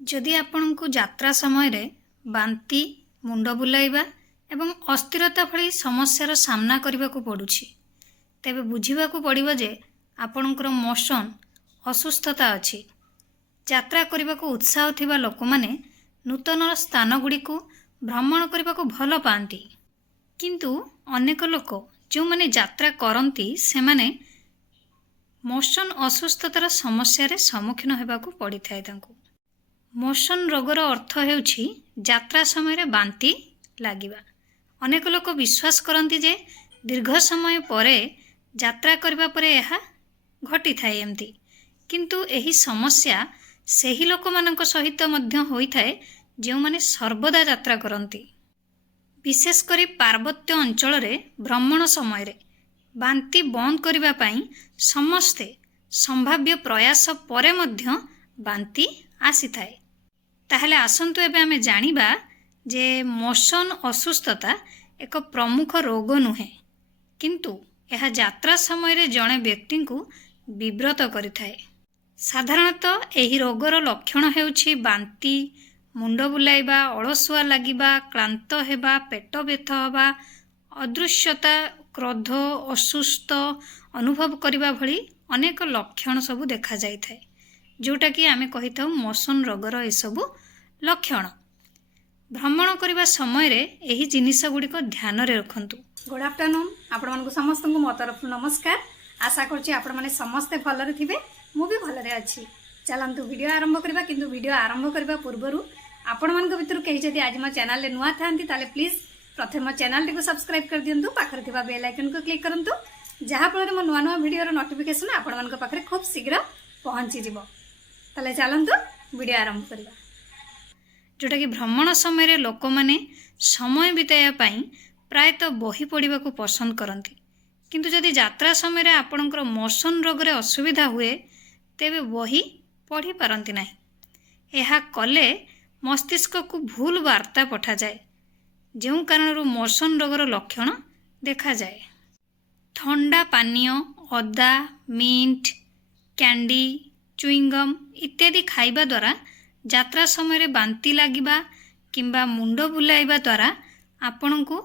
जदि आपंक यात्रा समय रे बांती मुंड बुलाइबा एवं अस्थिरता भली समस्यार सामना करने को पड़ुछि तेबे बुझिबाकु पड़िबो जे आपणकर मोशन असुस्थता अछि। यात्रा करने को उत्साह थिबा लोक माने नूतन स्थान गुड़ी को भ्रमण करने को भल पाती, किंतु अनेक लोक जो माने यात्रा करती से माने मोशन असुस्थतार समस्या सम्मुखीन होगाकू पड़ी थाए। मोशन रोगर अर्थ हेउछि यात्रा समय बांती लागिबा। अनेक लोक विश्वास करती जे दीर्घ समय परे यात्रा करबा परे यह घटी थाए एमती, किंतु एही समस्या सेही लोक मानक सहित मध्य होई थाए जो माने सर्वदा यात्रा करती। विशेषकर पार्वत्य अंचल रे भ्रमण समय रे बांती बंद करबा पई समस्ते संभाव्य प्रयास परे मध्य बांती आसी थाए। ताहले आसंतु एबे आमे जानिबा जे मोशन असुस्थता एक प्रमुख रोग नुहे, किंतु यह यात्रा समय रे जड़े व्यक्ति को विव्रत करिथाए। साधारणतः एही रोगर लक्षण हेउछि बांती, मुंड बुलाइबा, अलसुआ लागिबा, क्लांत हेबा, पेट व्यथा हेबा, अदृश्यता, क्रोध, असुस्थ अनुभव करबा भली अनेक लक्षण सबु देखा जाय थाए, जोटा कि आमे कहिथाउ मोशन रोगर ए सबु लक्षण। भ्रमण करबा समय रे एही जिनिस गुडी को ध्यान रे रखंतु। गुड आफ्टरनून आपण मानकु समस्त को मो तरफ नमस्कार। आशा करछि आपण माने समस्त भलरे थिबे, मु भी भलरे अछि। चलंतु वीडियो आरंभ करबा, किंतु वीडियो आरंभ करबा पूर्वरु आपण मानक भितर केही जदि आज मो चैनल ले नुआ थांती ताले प्लीज प्रथम मो चैनल को सब्सक्राइब कर दियंतु, पाखरे थिबा बेल आइकन को क्लिक करंतु, जहा फल मो नुआ नुआ वीडियो रो नोटिफिकेशन आपण मानक पाखरे खूब शीघ्र पहुंची जिवो। ताले चलंतु वीडियो आरंभ करबा। जोटा कि भ्रमण समय लोक मैंने समय बिताया प्रायतः बही पढ़ा को पसंद करती, किंतु जदि यात्रा समय आपणकर मोशन रोग रे असुविधा हुए तेबे बही पढ़ी पारती ना। यह कले मस्तिष्क को भूल वार्ता पठा जाए, जो कारण मोशन रोगर लक्षण देखा जाए। ठंडा पानीय, अदा, मिंट, कैंडी, चुईंगम इत्यादि खाइबा द्वारा यात्रा समय बांती लागिबा किंबा मुंड बुलाइबा द्वारा आपण को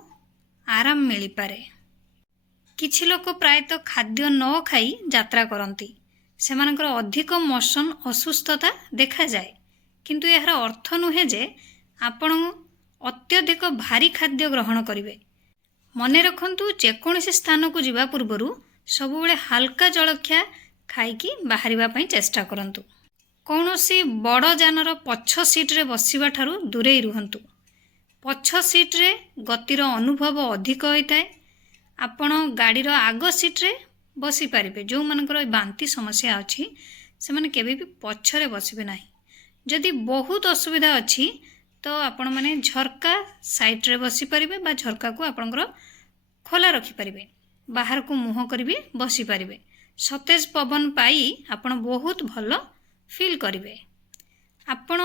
आराम मिल पारे। किछि लोक प्रायतः खाद्य न खाई यात्रा करती, सेमानकर अधिक मोशन असुस्थता देखा जाए, किंतु यार अर्थ नुहे जे आपण अत्यधिक भारी खाद्य ग्रहण करिवे। मने रखंतु जेकोसी स्थान को जिबा पूर्वरु सबुबेले हल्का जलखिया खाइकी बाहरिबा पई चेष्टा करंतु। कौनसी बड़ जानर पछ सीट्रे बसिबा ठारू दूरे रुहंतु। पछ सीट्रे गतिर अनुभव अधिक होता है। आपण गाड़ीर आग सीट्रे बसी पारिबे। जो मानकर बांती समस्या अच्छी से माने केबे भी पछरे बसिबे नाही। जदि बहुत असुविधा अच्छी तो आपण माने झरका साइड्रे बसी पारिबे बा झरका को आपणकर खोला रखी पारिबे, बाहर को मुह करी भी बसी पारिबे। सतेज पवन पाई आपण बहुत भल फील करिवे। आपण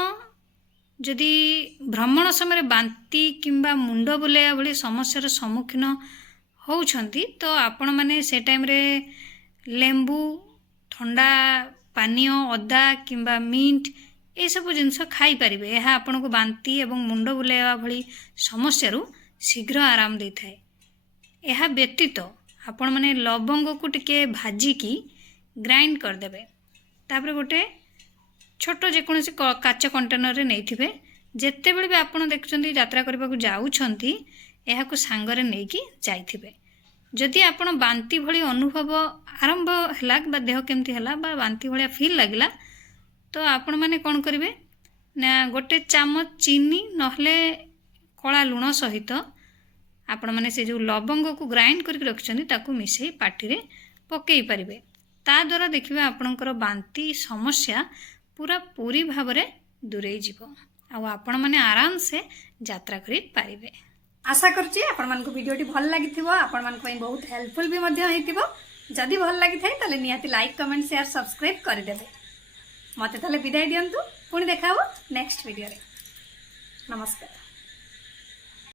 जदि भ्रमण समय बांती किंबा मुंड बुलाया भली समस्यार सम्मुखीन होउछंती तो आपण माने से टाइम रे लेंबू, ठंडा पानीय, अदा किंबा मिंट ए सब जिनस खाई पारिबे। यह आपण को बांती एवं मुंड बुलाया भली समस्यारू शीघ्र आराम दे थाए। यह व्यतीत आपण माने लवंग को टिके भाजिकी ग्राइंड कर देबे, तापर गोटे छोट जेकोसी काच कंटेनर रे नहीं थिबे। जेते बेले भी आपण देखुछंती यात्रा करबा को जाउछंती एहा को सांगरे नेकी जाइथिबे। जदि आपण बांती भली अनुभव आरंभ हला बा देह केमती हला बा बांती भलिया फील लागला तो आपण माने कोन करिवे ना गोटे चामच चीनी नहले कला लुण सहित आपण माने से जो लवंग को ग्राइंड करके रखछंती ताकू मिसई पाटी रे पकेई पारिबे। ता द्वारा देखिबे आपणकर बांती समस्या पूरा पूरी भाव में दूरे जीवो आ आपण माने आराम से यात्रा करि पारिबे। आशा करछि आपण मानकु वीडियोटी भल लागिथिबो, आपण मानकु पई बहुत हेल्पफुल भी मध्ये हेतिबो। जदि भल लागि थाए ताले निहाती लाइक, कमेंट, शेयर, सब्सक्राइब कर देबे। मते ताले विदाय दियंतु, पुणी देखाबो नेक्स्ट वीडियो रे। नमस्कार।